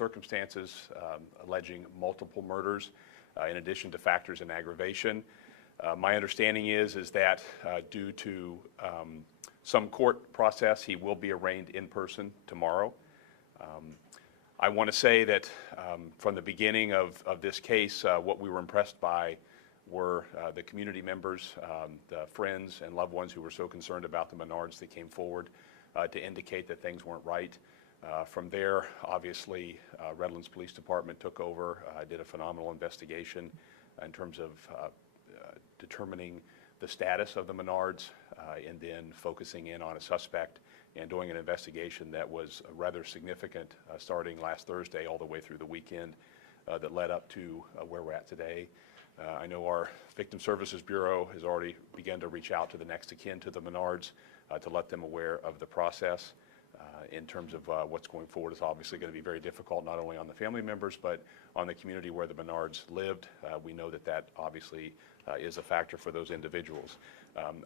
circumstances, alleging multiple murders, in addition to factors in aggravation. My understanding is that due to some court process, he will be arraigned in person tomorrow. I want to say that from the beginning of this case, what we were impressed by were the community members, the friends and loved ones who were so concerned about the Menards that came forward to indicate that things weren't right. From there, obviously, Redlands Police Department took over, did a phenomenal investigation in terms of determining the status of the Menards, and then focusing in on a suspect and doing an investigation that was rather significant, starting last Thursday all the way through the weekend, that led up to where we're at today. I know our Victim Services Bureau has already begun to reach out to the next of kin to the Menards to let them aware of the process. In terms of what's going forward, it's obviously going to be very difficult, not only on the family members, but on the community where the Menards lived. We know that obviously is a factor for those individuals.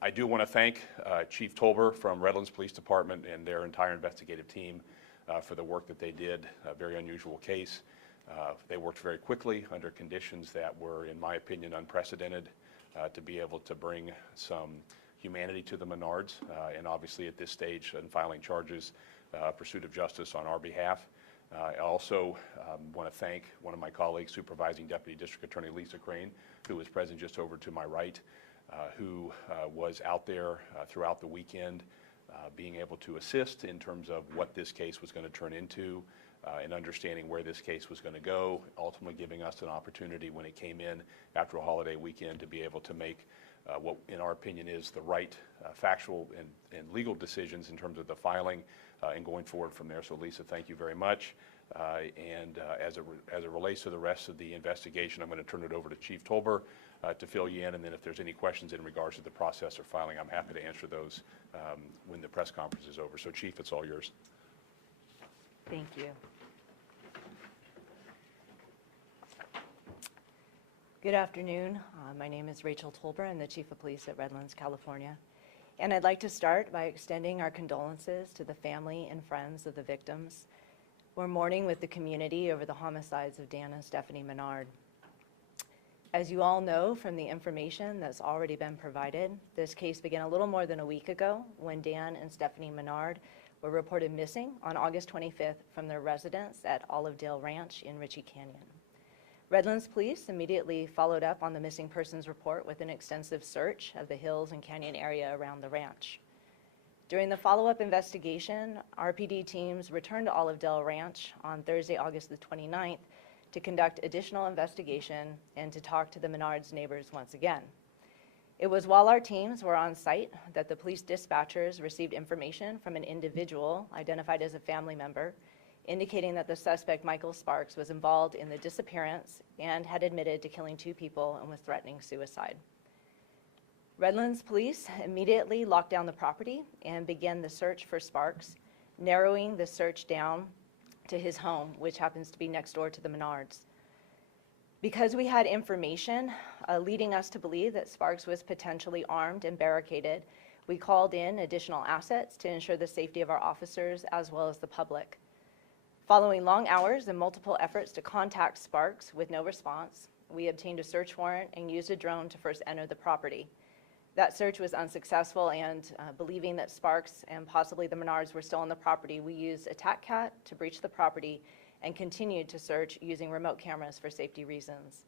I do want to thank Chief Tolber from Redlands Police Department and their entire investigative team for the work that they did. A very unusual case. They worked very quickly under conditions that were, in my opinion, unprecedented, to be able to bring some humanity to the Menards, and obviously at this stage in filing charges, pursuit of justice on our behalf. I also want to thank one of my colleagues, Supervising Deputy District Attorney Lisa Crane, who was present just over to my right, who was out there throughout the weekend, being able to assist in terms of what this case was going to turn into, and understanding where this case was going to go, ultimately giving us an opportunity when it came in after a holiday weekend to be able to make what, in our opinion, is the right factual and legal decisions in terms of the filing and going forward from there. So, Lisa, thank you very much. And as it relates to the rest of the investigation, I'm going to turn it over to Chief Tolber to fill you in, and then if there's any questions in regards to the process or filing, I'm happy to answer those when the press conference is over. So, Chief, it's all yours. Thank you. Good afternoon. My name is Rachel Tolber. I'm the Chief of Police at Redlands, California. And I'd like to start by extending our condolences to the family and friends of the victims. We're mourning with the community over the homicides of Dan and Stephanie Menard. As you all know from the information that's already been provided, this case began a little more than a week ago when Dan and Stephanie Menard were reported missing on August 25th from their residence at Olivedale Ranch in Ritchie Canyon. Redlands Police immediately followed up on the missing persons report with an extensive search of the hills and canyon area around the ranch. During the follow-up investigation, RPD teams returned to Olivedale Ranch on Thursday, August the 29th to conduct additional investigation and to talk to the Menards' neighbors once again. It was while our teams were on site that the police dispatchers received information from an individual identified as a family member, indicating that the suspect, Michael Sparks, was involved in the disappearance and had admitted to killing 2 people and was threatening suicide. Redlands Police immediately locked down the property and began the search for Sparks, narrowing the search down to his home, which happens to be next door to the Menards. Because we had information leading us to believe that Sparks was potentially armed and barricaded, we called in additional assets to ensure the safety of our officers as well as the public. Following long hours and multiple efforts to contact Sparks with no response, we obtained a search warrant and used a drone to first enter the property. That search was unsuccessful, and believing that Sparks and possibly the Menards were still on the property, we used a TACCAT to breach the property and continued to search using remote cameras for safety reasons.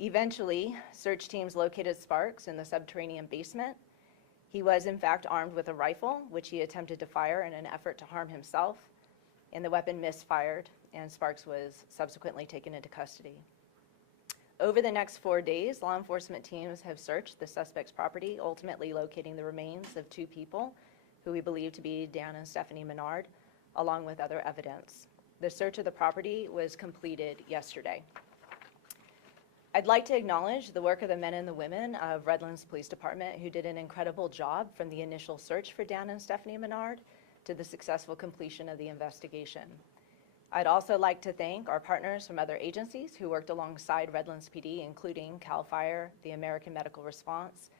Eventually, search teams located Sparks in the subterranean basement. He was in fact armed with a rifle, which he attempted to fire in an effort to harm himself, and the weapon misfired, and Sparks was subsequently taken into custody. Over the next 4 days, law enforcement teams have searched the suspect's property, ultimately locating the remains of 2 people who we believe to be Dan and Stephanie Menard, along with other evidence. The search of the property was completed yesterday. I'd like to acknowledge the work of the men and the women of Redlands Police Department who did an incredible job from the initial search for Dan and Stephanie Menard to the successful completion of the investigation. I'd also like to thank our partners from other agencies who worked alongside Redlands PD, including CAL FIRE, the American Medical Response,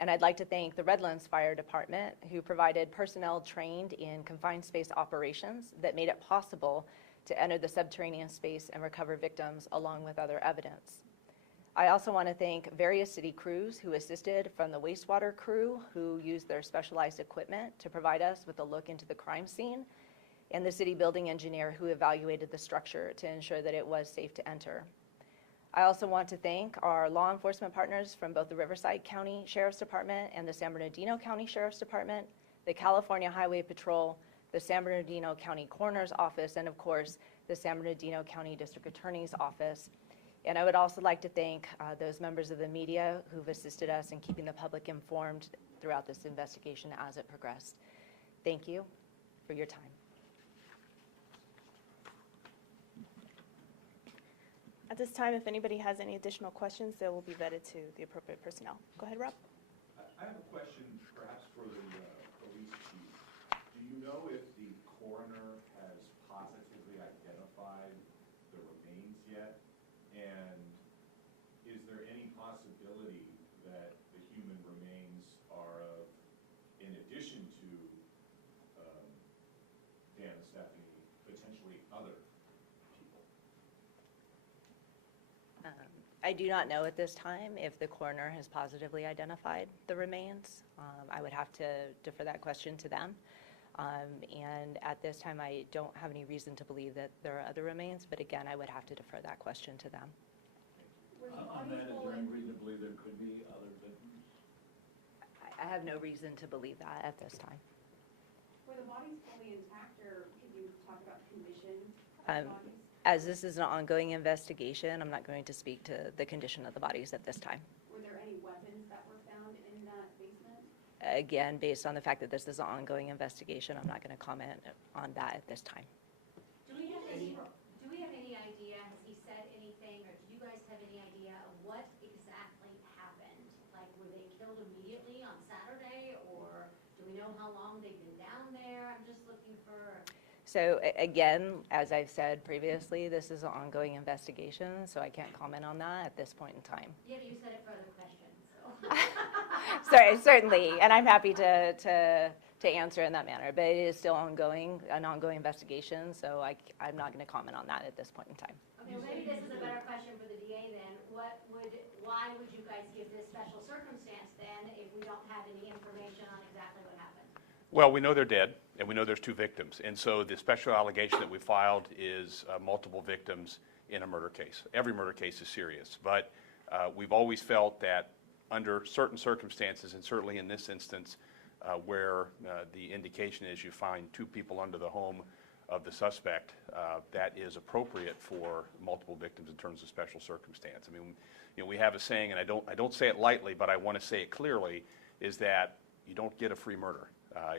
and I'd like to thank the Redlands Fire Department who provided personnel trained in confined space operations that made it possible to enter the subterranean space and recover victims along with other evidence. I also want to thank various city crews who assisted, from the wastewater crew who used their specialized equipment to provide us with a look into the crime scene, and the city building engineer who evaluated the structure to ensure that it was safe to enter. I also want to thank our law enforcement partners from both the Riverside County Sheriff's Department and the San Bernardino County Sheriff's Department, the California Highway Patrol, the San Bernardino County Coroner's Office, and of course, the San Bernardino County District Attorney's Office. And I would also like to thank those members of the media who've assisted us in keeping the public informed throughout this investigation as it progressed. Thank you for your time. At this time, if anybody has any additional questions, they will be vetted to the appropriate personnel. Go ahead, Rob. I have a question perhaps for the police chief. Do you know if the coroner has positively identified the remains yet? And is there any possibility that the human remains are of, in addition to Dan and Stephanie, potentially other people? I do not know at this time if the coroner has positively identified the remains. I would have to defer that question to them. And at this time, I don't have any reason to believe that there are other remains, but again, I would have to defer that question to them. On that, is there any reason to believe there could be other victims? I have no reason to believe that at this time. Were the bodies fully intact, or could you talk about condition of the bodies? As this is an ongoing investigation, I'm not going to speak to the condition of the bodies at this time. Were there any weapons that were found in that basement? Again, based on the fact that this is an ongoing investigation, I'm not going to comment on that at this time. Do we have any idea, has he said anything, or do you guys have any idea of what exactly happened? Like, were they killed immediately on Saturday, or do we know how long they've been down there? I'm just looking for... So again, as I've said previously, this is an ongoing investigation, so I can't comment on that at this point in time. Yeah, but you said it for other questions, so... Sorry, certainly, and I'm happy to answer in that manner, but it is still an ongoing investigation, so I'm not going to comment on that at this point in time. Okay, well, maybe this is a better question for the DA then. Why would you guys give this special circumstance then if we don't have any information on exactly what happened? Well, we know they're dead, and we know there's 2 victims. And so the special allegation that we filed is multiple victims in a murder case. Every murder case is serious, but we've always felt that under certain circumstances, and certainly in this instance, where the indication is you find 2 people under the home of the suspect, that is appropriate for multiple victims in terms of special circumstance. I mean, you know, we have a saying, and I don't say it lightly, but I want to say it clearly, is that you don't get a free murder.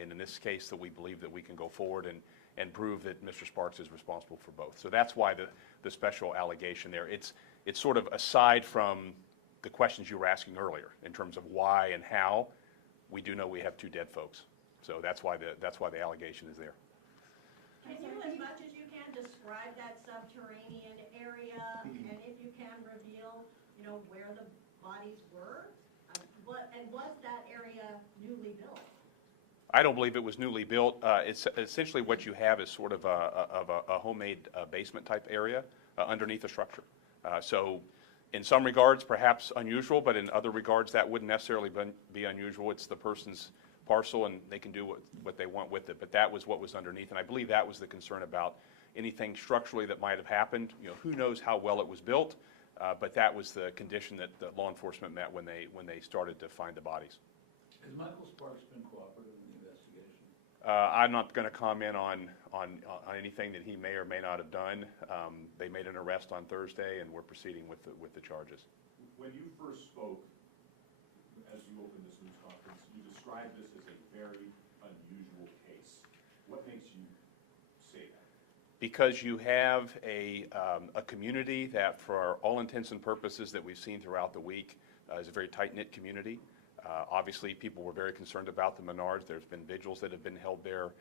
And in this case, that we believe that we can go forward and prove that Mr. Sparks is responsible for both. So that's why the special allegation there. It's sort of aside from the questions you were asking earlier in terms of why and how. We do know we have 2 dead folks, so that's why the allegation is there. Can you, as much as you can, describe that subterranean area, and if you can reveal, you know, where the bodies were? And was that area newly built? I don't believe it was newly built. It's essentially what you have is sort of a homemade basement type area underneath the structure. So in some regards, perhaps unusual, but in other regards, that wouldn't necessarily be unusual. It's the person's parcel, and they can do what they want with it. But that was what was underneath, and I believe that was the concern about anything structurally that might have happened. You know, who knows how well it was built, but that was the condition that the law enforcement met when they started to find the bodies. Has Michael Sparks been cooperative in the investigation? I'm not going to comment on anything that he may or may not have done. They made an arrest on Thursday, and we're proceeding with the charges. When you first spoke, as you opened this news conference, you described this as a very unusual case. What makes you say that? Because you have a community that, for all intents and purposes that we've seen throughout the week, is a very tight-knit community. Obviously, people were very concerned about the Menards. There's been vigils that have been held there.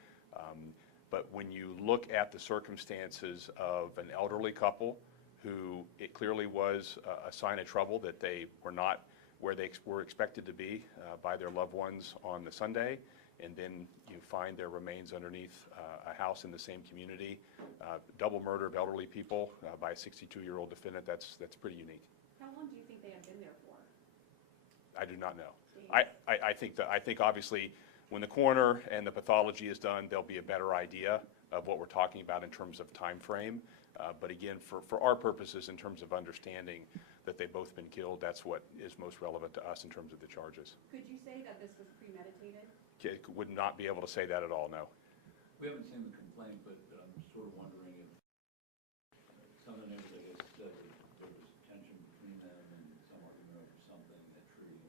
But when you look at the circumstances of an elderly couple who it clearly was a sign of trouble that they were not where they were expected to be by their loved ones on the Sunday, and then you find their remains underneath a house in the same community. Double murder of elderly people by a 62-year-old defendant, that's pretty unique. How long do you think they have been there for? I do not know. I think obviously when the coroner and the pathology is done, there'll be a better idea of what we're talking about in terms of time frame. But again, for our purposes, in terms of understanding that they've both been killed, that's what is most relevant to us in terms of the charges. Could you say that this was premeditated? Would not be able to say that at all, no. We haven't seen the complaint, but I'm sort of wondering if some of the neighbors, I guess, said that there was tension between them and some argument over something, that tree.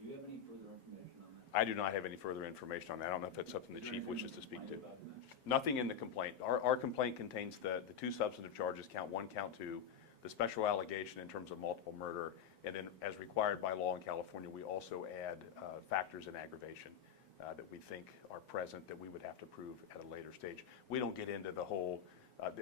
Do you have any further information on that? I do not have any further information on that. I don't know if that's something the chief wishes to speak to. About that? Nothing in the complaint. Our complaint contains the two substantive charges, count 1, count 2, the special allegation in terms of multiple murder, and then as required by law in California, we also add factors in aggravation that we think are present that we would have to prove at a later stage. We don't get into the whole,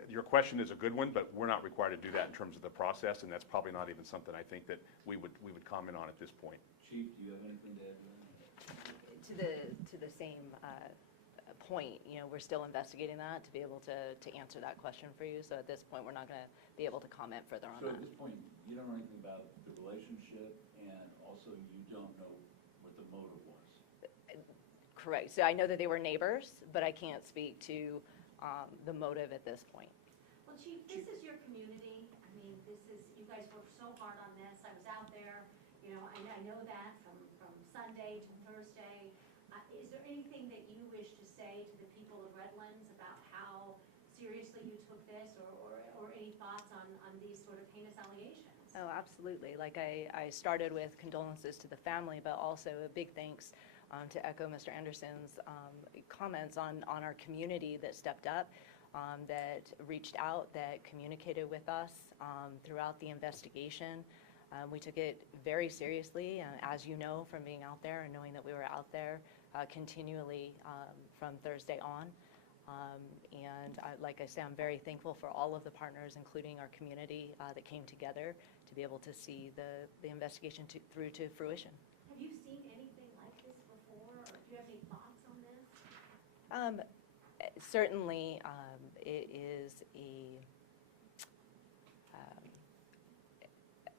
your question is a good one, but we're not required to do that in terms of the process, and that's probably not even something I think that we would comment on at this point. Chief, do you have anything to add to that? To the same point, we're still investigating that to be able to answer that question for you. So at this point, we're not going to be able to comment further on So that. at this point, you don't know anything about the relationship, and also you don't know what the motive was? Correct. So I know that they were neighbors, but I can't speak to the motive at this point. Well, Chief, this is your community. I mean, you guys worked so hard on this. I was out there, I know that from Sunday to Thursday. Is there anything that you wish to say to the people of Redlands about how seriously you took this, or any thoughts on these sort of heinous allegations? Oh, absolutely. Like I started with condolences to the family, but also a big thanks to echo Mr. Anderson's comments on our community that stepped up, that reached out, that communicated with us throughout the investigation. We took it very seriously, as you know from being out there and knowing that we were out there continually from Thursday on. Like I say, I'm very thankful for all of the partners, including our community, that came together to be able to see the investigation through to fruition. Have you seen anything like this before, or do you have any thoughts on this? Certainly, it is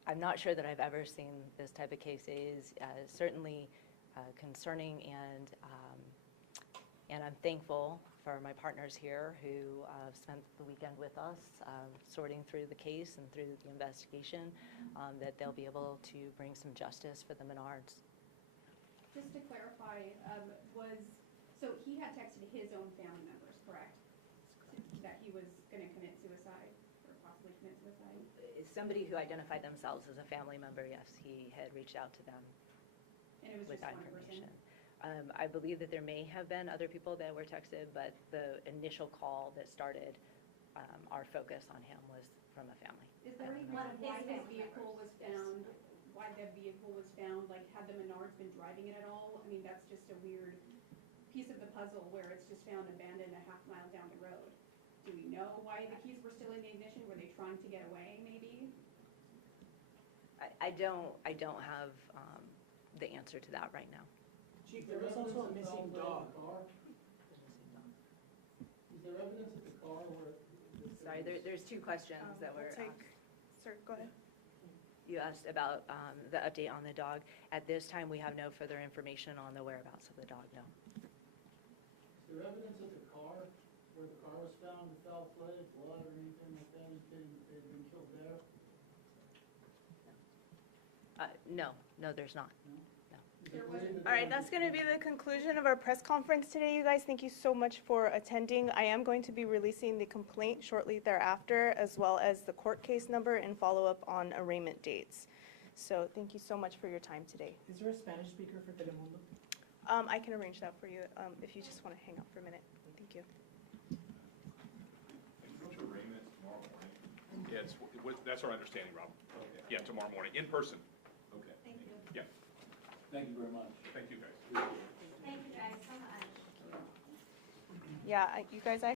I'm not sure that I've ever seen this type of case. It is certainly concerning, and I'm thankful for my partners here who spent the weekend with us sorting through the case and through the investigation, that they'll be able to bring some justice for the Menards. Just to clarify, so he had texted his own family members, correct? That he was going to commit suicide, or possibly commit suicide? Somebody who identified themselves as a family member, yes, he had reached out to them And it was with just that one person? information. I believe that there may have been other people that were texted, but the initial call that started our focus on him was from a family. Is there any One reason of why his his family vehicle was members, yes. found? Why the vehicle was found? Like, had the Menards been driving it at all? I mean, that's just a weird piece of the puzzle where it's just found abandoned a half mile down the road. Do we know why the keys were still in the ignition? Were they trying to get away, maybe? I don't have the answer to that right now. Chief, there is also a missing dog. Is there evidence of the car where? Sorry, there's two questions that were asked. Sir, go ahead. You asked about the update on the dog. At this time, we have no further information on the whereabouts of the dog, no. Is there evidence of the car, where the car was found, the foul play, blood, or anything like that, had been killed there? No, there's not. All right, that's going to be the conclusion of our press conference today, you guys. Thank you so much for attending. I am going to be releasing the complaint shortly thereafter, as well as the court case number and follow-up on arraignment dates. So thank you so much for your time today. Is there a Spanish speaker for Telemundo? I can arrange that for you if you just want to hang out for a minute. Thank you. Arraignment tomorrow morning? Yeah, that's our understanding, Rob. Yeah, tomorrow morning, in person. Okay. Thank you. Yeah, Thank you very much. thank you, guys. Thank you guys so much. Yeah, you guys,